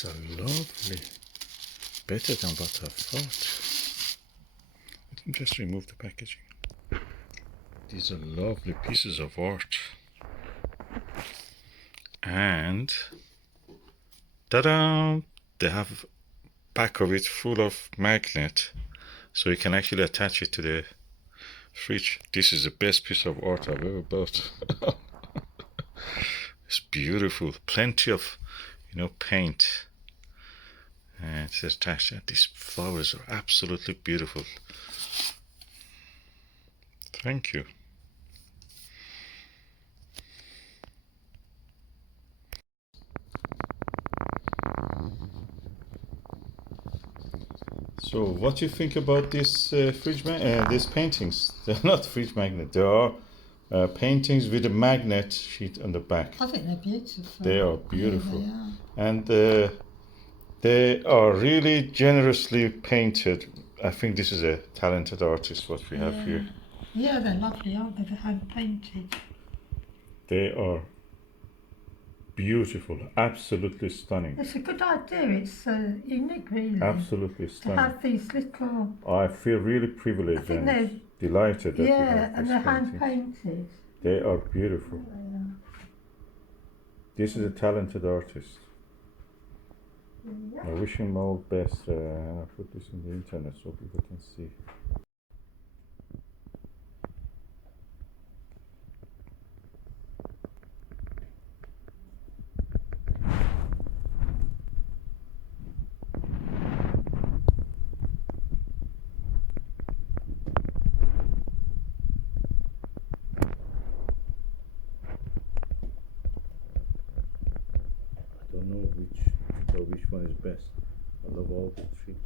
These are lovely. Better than what I thought. Let me just remove the packaging. These are lovely pieces of art. And ta-da! They have a pack of it full of magnet, so you can actually attach it to the fridge. This is the best piece of art I've ever bought. It's beautiful. Plenty of, paint. And it's attached. These flowers are absolutely beautiful. Thank you. So, what do you think about this these paintings? They're not fridge magnet. They are paintings with a magnet sheet on the back. I think they're beautiful. They are beautiful. Yeah, they are. And they are really generously painted. I think this is a talented artist, what we have here. Yeah, they're lovely, aren't they? They're hand painted. They are beautiful, absolutely stunning. It's a good idea. It's unique, really. Absolutely To stunning. have these little. I feel really privileged and delighted that we have and this they're hand painting. painted. They are beautiful. This is a talented artist. I wish him all best. I'll put this in the internet so people can see. I don't know which one is best. I love all the three.